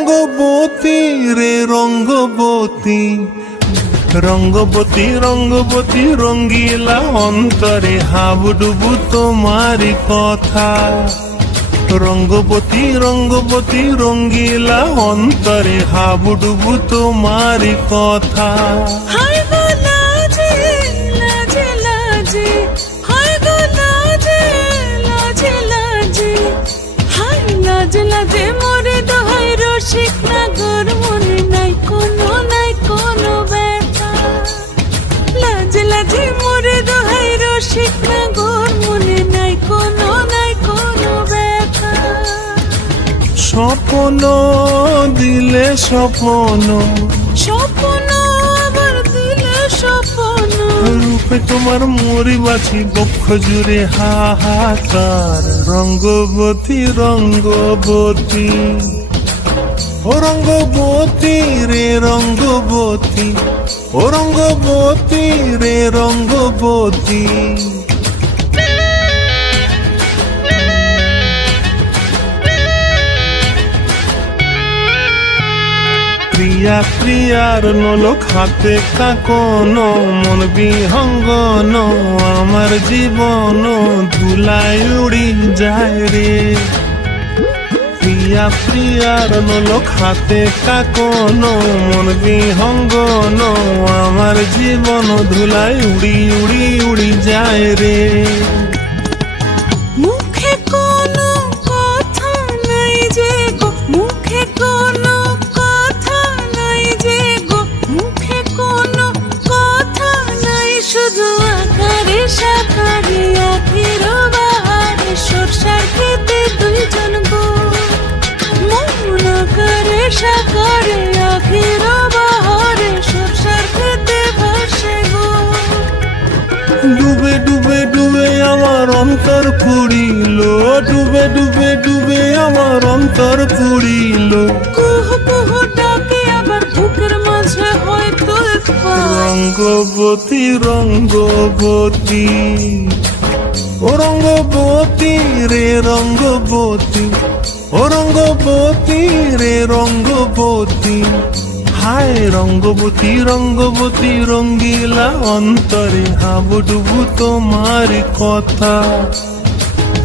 রঙ্গবতী রে রঙ্গবতী, রঙ্গবতী রঙ্গবতী রঙ্গিলা অন্তরে হাবুডুবু তোমারি কথা। রঙ্গবতী রঙ্গবতী রঙ্গিলা অন্তরে হাবুডুবু তোমারি কথা। হায় গো লাজে লাজে লাজে, হায় গো লাজে লাজে লাজে, হায় লাজে লাজে মোরে দোহাই রসিক নাগর মনে নাই কোনো ব্যথা। লাজে লাজে মোরে দোহাই রসিক নাগর মনে নাই কোনো ব্যথা। স্বপ্ন দিলে স্বপ্ন, স্বপ্ন আবার দিলে স্বপ্ন, রূপে তোমার মরি বাছি বক্ষ জুড়ে হাহাকার। রঙ্গবতী রঙ্গবতী, ও রঙ্গবতী রে রঙ্গবতী, ও রঙ্গবতী রে রঙ্গবতী। প্রিয়া প্রিয়ার নলক হাতে কাকন, মন বিহঙ্গন আমার জীবন ধুলায় উড়ি যায় রে। প্রিয়া প্রিয়ার নলক হাতে কাকন, মন বিহঙ্গন আমার জীবন ধুলায় উড়ি উড়ি উড়ি যায় রে। মুখে কোনো কথা নাই যে গো, মুখে কোনো কথা নাই যে গো, মুখে কোনো কথা নাই, শুধু আকারে সাকারে আখের বাহারে সরষার খেতে দুইজন গো। মন আকারে সাকারে আখের বাহারে সরষার খেতে ভাসে গো। ডুবে ডুবে ডুবে আমার অন্তর পুড়িল, ডুবে ডুবে ডুবে আমার অন্তর পুড়িল। কুহু কুহু ডাকে আবার বুকের মাঝে হয়তো রঙ্গবতী রঙ্গবতী, ও রঙ্গবতী রে রঙ্গবতী, ও রঙ্গবতী রে রঙ্গবতী। হায় রঙ্গবতী রঙ্গবতী রঙ্গিলা অন্তরে হাবুডুবু তোমার কথা।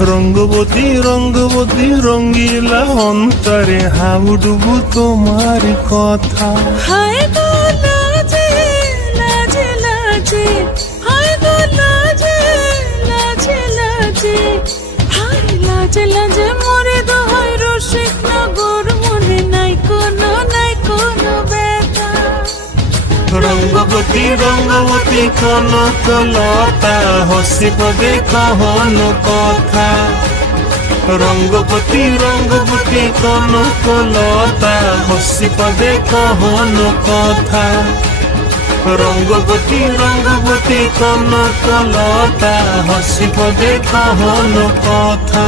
রঙ্গবতী রঙ্গবতী রঙ্গিলা অন্তরে হাবুডুবু তোমার কথা। হায় গো লাজে লাজে লাজে, হায় গো লাজে লাজে লাজে, হায় লাজে লাজে মোরে দোহাই রসিক নগর মনে নাই কোনো ব্যথা। রঙ্গবতী রঙ্গবতী কনকলতা হসিব দেখহন কথা। রঙ্গবতী রঙ্গবতী কনকলতা হসিব দেখহন কথা। রঙ্গবতী রঙ্গবতী কনকলতা হসিব দেখহন কথা।